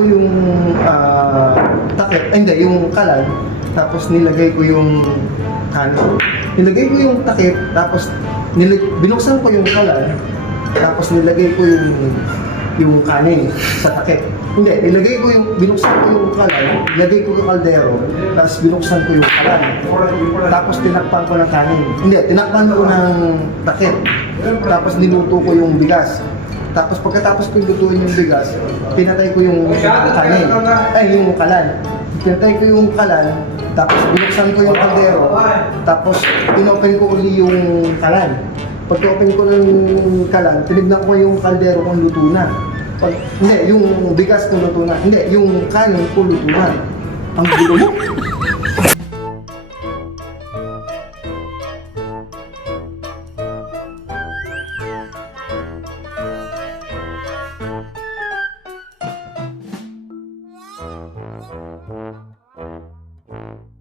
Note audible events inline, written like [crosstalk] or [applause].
ko yung ah, takip, ay, hindi, yung kalan, tapos nilagay ko yung kanin. Nilagay ko yung takip, tapos nilag, binuksan ko yung kalan, tapos nilagay ko yung yung kanin sa takip. Hindi, nilagay ko yung, binuksan ko yung kalan, nilagay ko yung kaldero, tapos binuksan ko yung kalan. Tapos tinakpan ko ng kanin. Hindi, tinakpan ko ng takip. Tapos niluto ko yung bigas. Tapos pagkatapos ko lutuin yung bigas, pinatay ko yung kanin. Ay, yung kalan. Pinatay ko yung kalan, tapos binuksan ko yung kaldero, tapos inopen ko uli yung kalan. Pag open ko ng kalan, tinignan ko yung kaldero kung luto na. Pag, hindi, yung bigas kung luto na. Hindi, yung kanin kung luto na. Ang gulo mo. [laughs] Thank you.